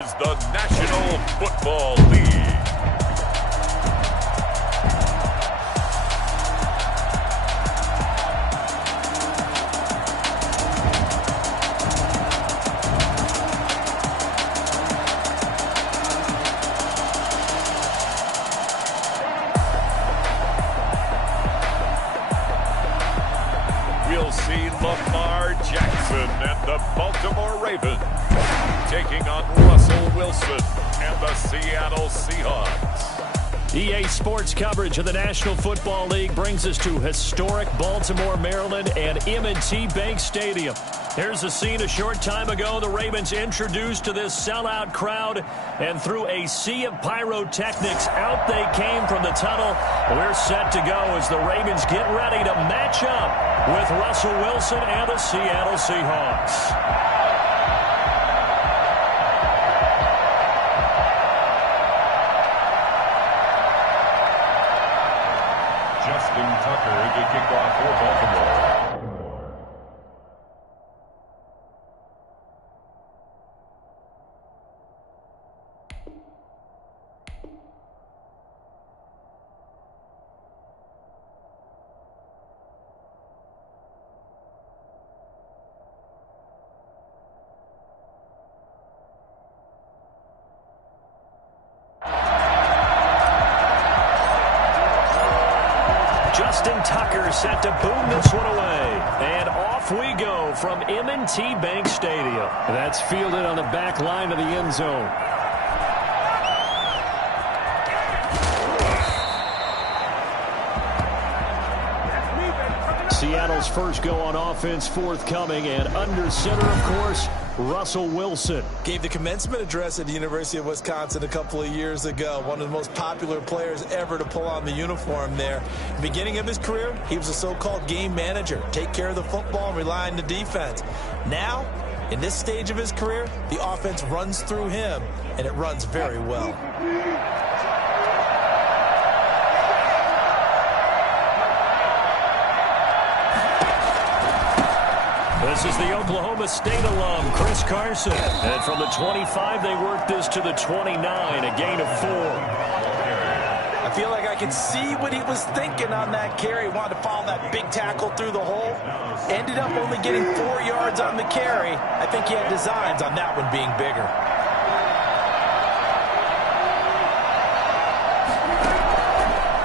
Is the National Football League. We'll see Lamar Jackson and the Baltimore Ravens taking on Russell Wilson and the Seattle Seahawks. EA Sports coverage of the National Football League brings us to historic Baltimore, Maryland, and M&T Bank Stadium. Here's the scene a short time ago. The Ravens introduced to this sellout crowd, and through a sea of pyrotechnics, out they came from the tunnel. We're set to go as the Ravens get ready to match up with Russell Wilson and the Seattle Seahawks. Tucker to kick off for Baltimore. Tucker set to boom this one away. And off we go from M&T Bank Stadium. That's fielded on the back line of the end zone. Seattle's first go on offense forthcoming, and under center, of course, Russell Wilson. Gave the commencement address at the University of Wisconsin a couple of years ago. One of the most popular players ever to pull on the uniform there. Beginning of his career, he was a so-called game manager. Take care of the football and rely on the defense. Now, in this stage of his career, the offense runs through him, and it runs very well. This is the Oklahoma State alum, Chris Carson. And from the 25, they work this to the 29, a gain of 4. I feel like I could see what he was thinking on that carry. Wanted to follow that big tackle through the hole. Ended up only getting 4 yards on the carry. I think he had designs on that one being bigger.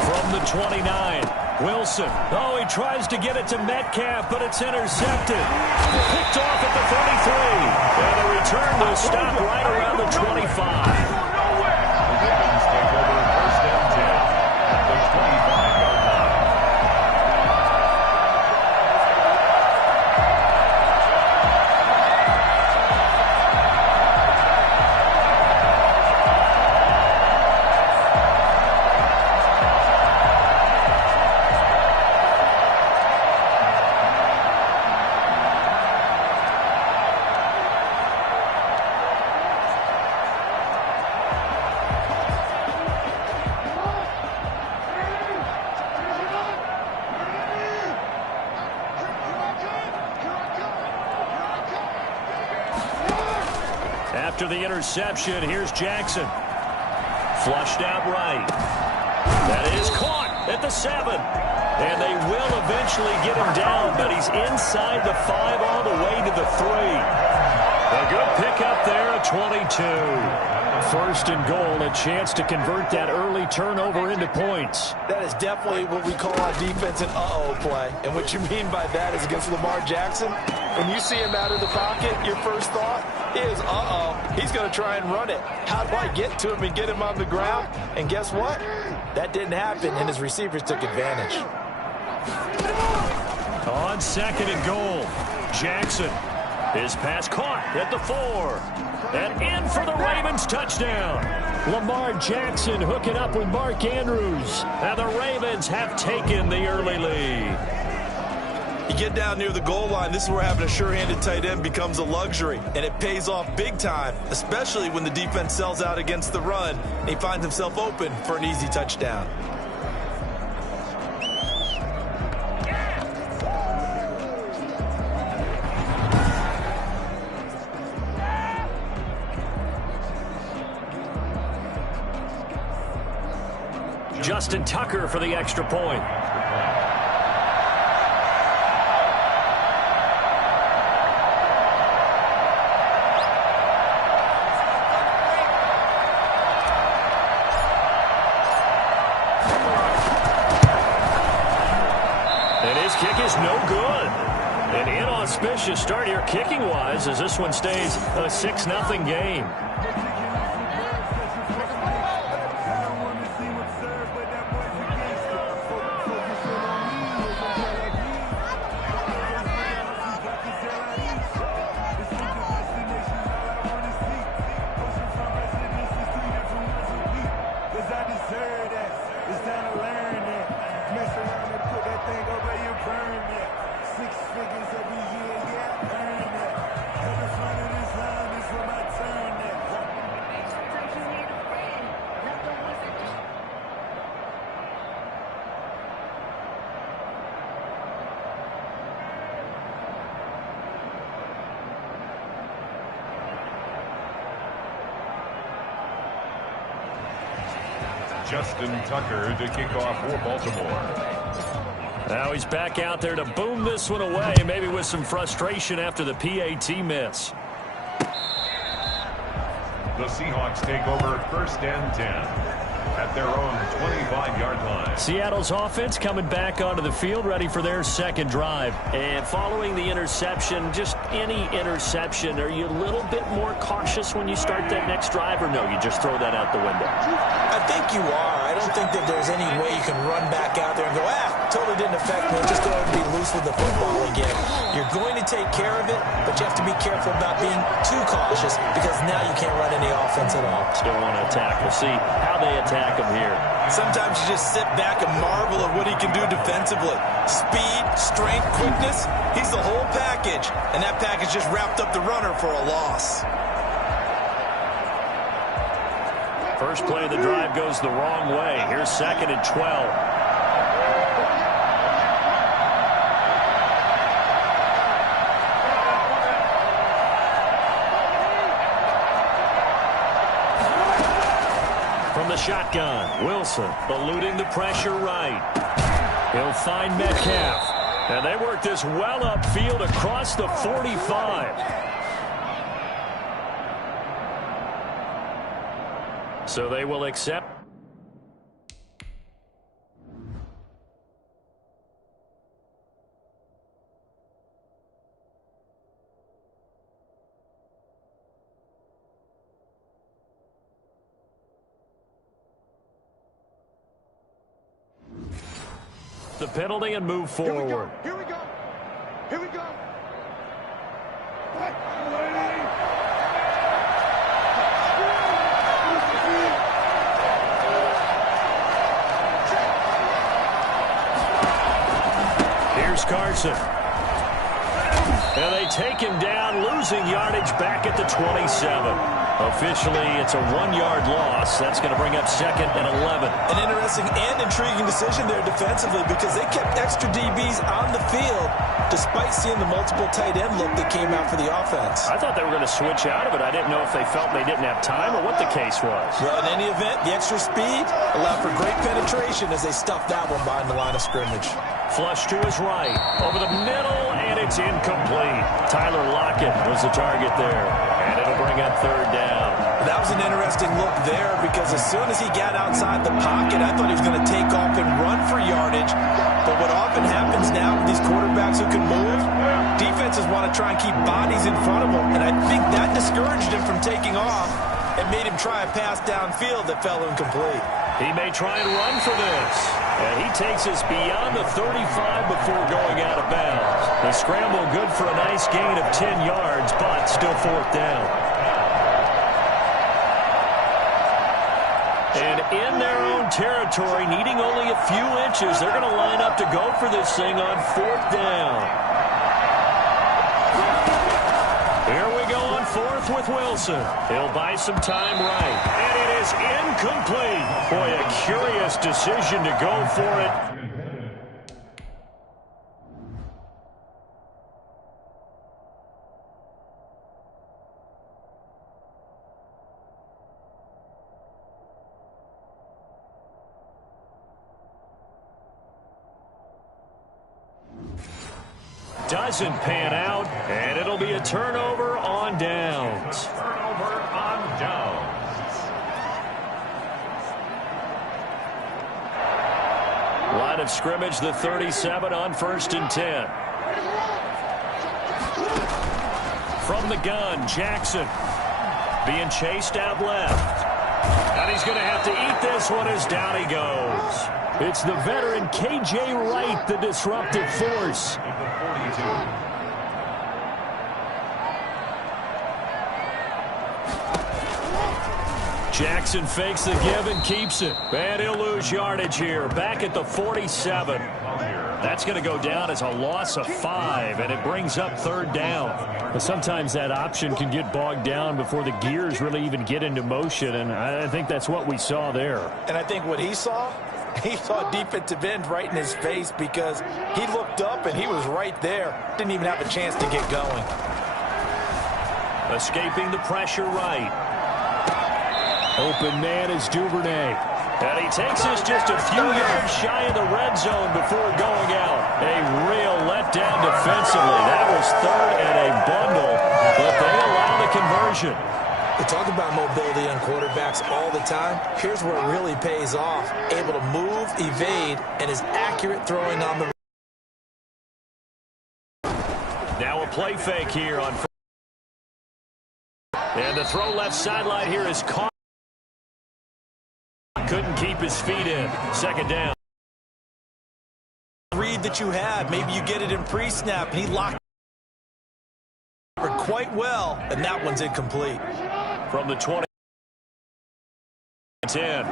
From the 29. Wilson. Oh, he tries to get it to Metcalf, but it's intercepted. Picked off at the 33. And the return will stop right around the 25. The Ravens take over first and 10 at the 25-yard line. After the interception, here's Jackson. Flushed out right. That is caught at the 7. And they will eventually get him down, but he's inside the 5 all the way to the 3. A good pickup there at 22. First and goal, a chance to convert that early turnover into points. That is definitely what we call on defense an uh-oh play. And what you mean by that is against Lamar Jackson, when you see him out of the pocket, your first thought is, uh-oh, he's going to try and run it. How do I get to him and get him on the ground? And guess what? That didn't happen, and his receivers took advantage. On second and goal, Jackson. His pass caught at the 4. And in for the Ravens touchdown. Lamar Jackson hooking up with Mark Andrews. And the Ravens have taken the early lead. You get down near the goal line, this is where having a sure-handed tight end becomes a luxury, and it pays off big time, especially when the defense sells out against the run, and he finds himself open for an easy touchdown. Justin Tucker for the extra point. And his kick is no good. An inauspicious start here kicking-wise as this one stays a 6-0 game. Justin Tucker to kick off for Baltimore. Now he's back out there to boom this one away, maybe with some frustration after the PAT miss. The Seahawks take over 1st and 10 at their own 25-yard line. Seattle's offense coming back onto the field, ready for their second drive. And following the interception, just any interception, are you a little bit more cautious when you start that next drive, or no, you just throw that out the window? I think you are. I don't think that there's any way you can run back out there and go, totally didn't affect me. Just go ahead and be loose with the football again. You're going to take care of it, but you have to be careful about being too cautious because now you can't run any offense at all. Still want to attack. We'll see how they attack him here. Sometimes you just sit back and marvel at what he can do defensively. Speed, strength, quickness, he's the whole package. And that package just wrapped up the runner for a loss. First play of the drive goes the wrong way. Here's 2nd and 12. From the shotgun, Wilson eluding the pressure right. He'll find Metcalf. And they work this well upfield across the 45. So they will accept. The penalty and move forward. Here we go. Here we go. Here's Carson. And they take him down, losing yardage back at the 27. Officially, it's a 1-yard loss. That's going to bring up 2nd and 11. An interesting and intriguing decision there defensively because they kept extra DBs on the field despite seeing the multiple tight end look that came out for the offense. I thought they were going to switch out of it. I didn't know if they felt they didn't have time or what the case was. Well, in any event, the extra speed allowed for great penetration as they stuffed that one behind the line of scrimmage. Flush to his right, over the middle, and it's incomplete. Tyler Lockett was the target there, and it'll bring up 3rd down. That was an interesting look there because as soon as he got outside the pocket, I thought he was going to take off and run for yardage. But what often happens now with these quarterbacks who can move, defenses want to try and keep bodies in front of them, and I think that discouraged him from taking off and made him try a pass downfield that fell incomplete. He may try and run for this. And he takes us beyond the 35 before going out of bounds. The scramble good for a nice gain of 10 yards, but still 4th down. And in their own territory, needing only a few inches, they're going to line up to go for this thing on 4th down. Here we go on 4th with Wilson. He'll buy some time right. And it is incomplete. Boy, a curious decision to go for it. doesn't pan out, and it'll be a turnover on downs. Turnover on downs. Line of scrimmage, the 37 on 1st and 10. From the gun, Jackson being chased out left. And he's going to have to eat this one as down he goes. It's the veteran K.J. Wright, the disruptive force. Jackson fakes the give and keeps it. And he'll lose yardage here. Back at the 47. That's going to go down as a loss of 5, and it brings up 3rd down. But sometimes that option can get bogged down before the gears really even get into motion, and I think that's what we saw there. And I think what he saw defensive end right in his face, because he looked up and he was right there. Didn't even have a chance to get going. Escaping the pressure right. Open man is Duvernay. And he takes us just a few yards shy of the red zone before going out. A real letdown defensively. That was 3rd and a bundle, but they allow the conversion. We talk about mobility on quarterbacks all the time. Here's where it really pays off. Able to move, evade, and is accurate throwing on the... Now a play fake here on... And the throw left sideline here is caught. Couldn't keep his feet in. 2nd down. Read that you have. Maybe you get it in pre-snap, and he locked it quite well, and that one's incomplete. From the 20. 10.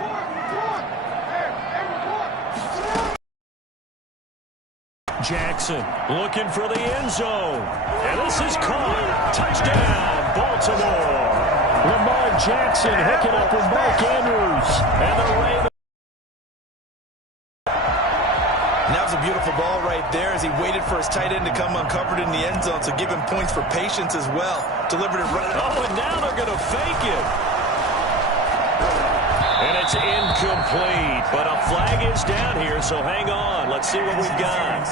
Jackson looking for the end zone. And this is caught. Touchdown, Baltimore. Lamar Jackson hooking up with Mark Andrews. And the Ravens. And that was a beautiful ball right there as he waited for his tight end to come uncovered in the end zone, so give him points for patience as well. Delivered it right. Oh, and now they're going to fake it. And it's incomplete, but a flag is down here, so hang on. Let's see what we've got.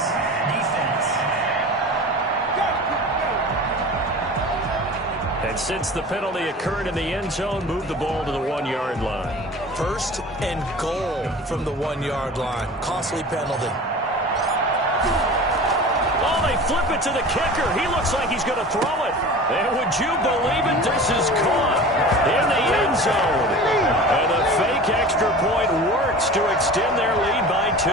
And since the penalty occurred in the end zone, move the ball to the 1-yard line. 1st and goal from the 1-yard line. Costly penalty. Oh, they flip it to the kicker. He looks like he's going to throw it. And would you believe it? This is caught in the end zone. And a fake extra point works to extend their lead by 2.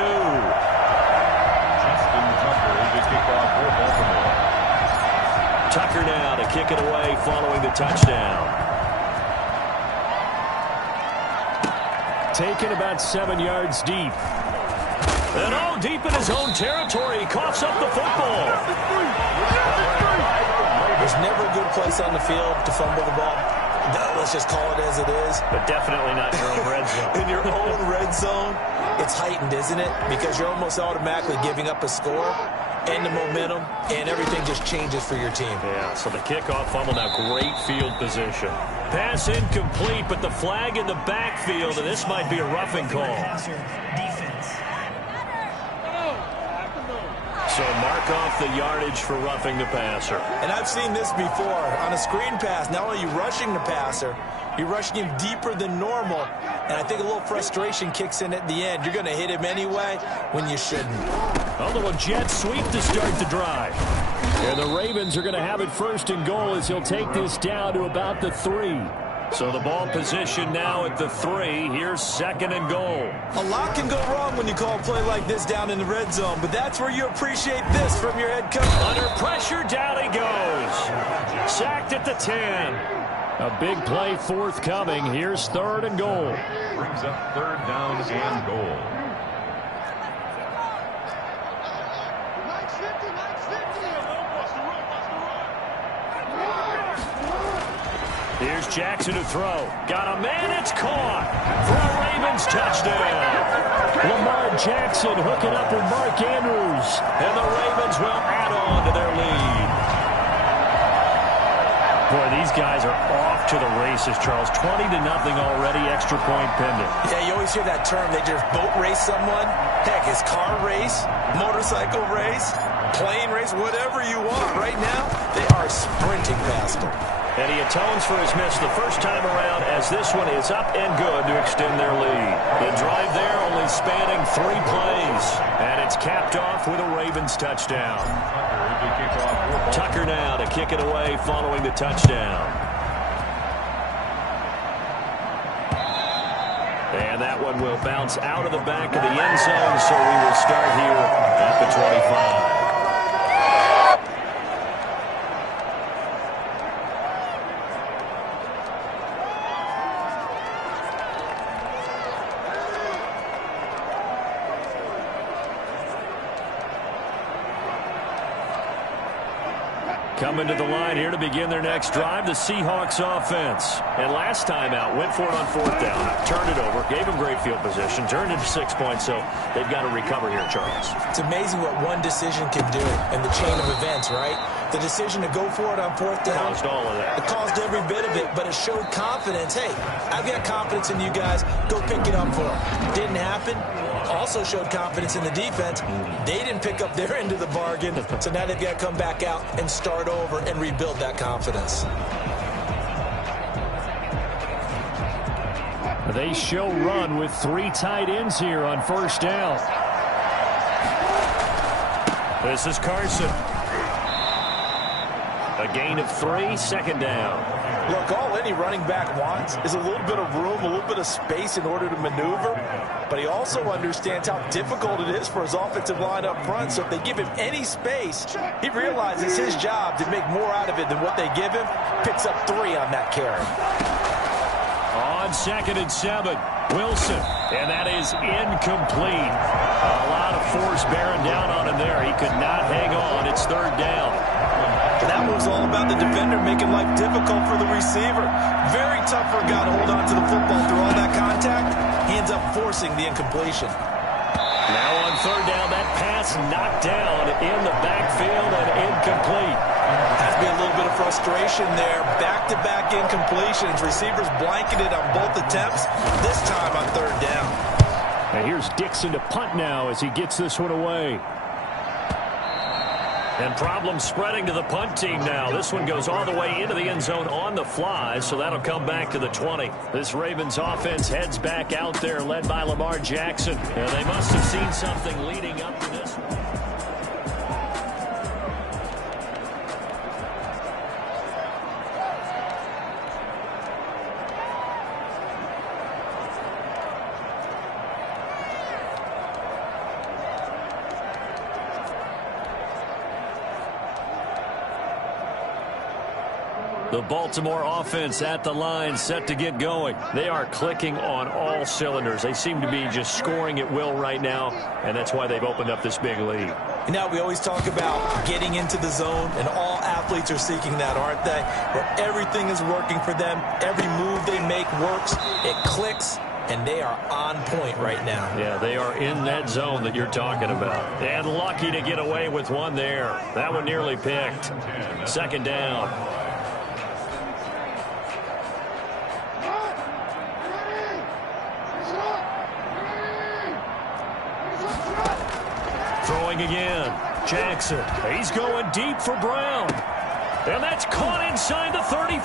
Justin Tucker is the kickoff for Baltimore. Tucker now to kick it away following the touchdown. Taken about 7 yards deep. And oh, deep in his own territory, he coughs up the football. There's never a good place on the field to fumble the ball. Let's just call it as it is. But definitely not in your own red zone. In your own red zone, it's heightened, isn't it? Because you're almost automatically giving up a score and the momentum, and everything just changes for your team. Yeah, so the kickoff fumble now, great field position. Pass incomplete, but the flag in the backfield, and this might be a roughing call. So mark off the yardage for roughing the passer. And I've seen this before. On a screen pass, not only are you rushing the passer, you're rushing him deeper than normal. And I think a little frustration kicks in at the end. You're going to hit him anyway when you shouldn't. A little jet sweep to start the drive. And the Ravens are going to have it 1st and goal as he'll take this down to about the 3. So the ball position now at the 3. Here's 2nd and goal. A lot can go wrong when you call a play like this down in the red zone, but that's where you appreciate this from your head coach. Under pressure, down he goes. Sacked at the 10. A big play forthcoming. Here's 3rd and goal. Brings up 3rd down and goal. Here's Jackson to throw. Got a man, it's caught for a Ravens touchdown. Lamar Jackson hooking up with Mark Andrews. And the Ravens will add on to their lead. Boy, these guys are off to the races, Charles. 20-0 already, extra point pending. Yeah, you always hear that term. They just boat race someone. Heck, it's car race, motorcycle race. plane race, whatever you want. Right now, they are sprinting past him. And he atones for his miss the first time around as this one is up and good to extend their lead. The drive there only spanning 3 plays. And it's capped off with a Ravens touchdown. Tucker now to kick it away following the touchdown. And that one will bounce out of the back of the end zone, so we will start here at the 25. Coming to the line here to begin their next drive, the Seahawks offense. And last time out, went for it on 4th down, turned it over, gave them great field position, turned into 6 points, so they've got to recover here, Charles. It's amazing what one decision can do in the chain of events, right? The decision to go for it on 4th down. Caused all of that. It caused every bit of it, but it showed confidence. Hey, I've got confidence in you guys. Go pick it up for them. Didn't happen. Also showed confidence in the defense. They didn't pick up their end of the bargain, so now they've got to come back out and start over and rebuild that confidence. They show run with 3 tight ends here on 1st down. This is Carson. A gain of 3, 2nd down. Look, all any running back wants is a little bit of room, a little bit of space in order to maneuver. But he also understands how difficult it is for his offensive line up front. So if they give him any space, he realizes his job to make more out of it than what they give him. Picks up 3 on that carry. On 2nd and 7, Wilson. And that is incomplete. A lot of force bearing down on him there. He could not hang on. It's 3rd down. That was all about the defender making life difficult for the receiver. Very tough for a guy to hold on to the football through all that contact. He ends up forcing the incompletion. Now on 3rd down, that pass knocked down in the backfield and incomplete. Has to be a little bit of frustration there. Back-to-back incompletions. Receivers blanketed on both attempts. This time on 3rd down. And here's Dixon to punt now as he gets this one away. And problems spreading to the punt team now. This one goes all the way into the end zone on the fly, so that'll come back to the 20. This Ravens offense heads back out there, led by Lamar Jackson. And they must have seen something leading up to this one. The Baltimore offense at the line, set to get going. They are clicking on all cylinders. They seem to be just scoring at will right now, and that's why they've opened up this big lead. Now, we always talk about getting into the zone, and all athletes are seeking that, aren't they? Where everything is working for them. Every move they make works. It clicks, and they are on point right now. Yeah, they are in that zone that you're talking about. And lucky to get away with one there. That one nearly picked. 2nd down. Throwing again. Jackson. He's going deep for Brown. And that's caught inside the 30.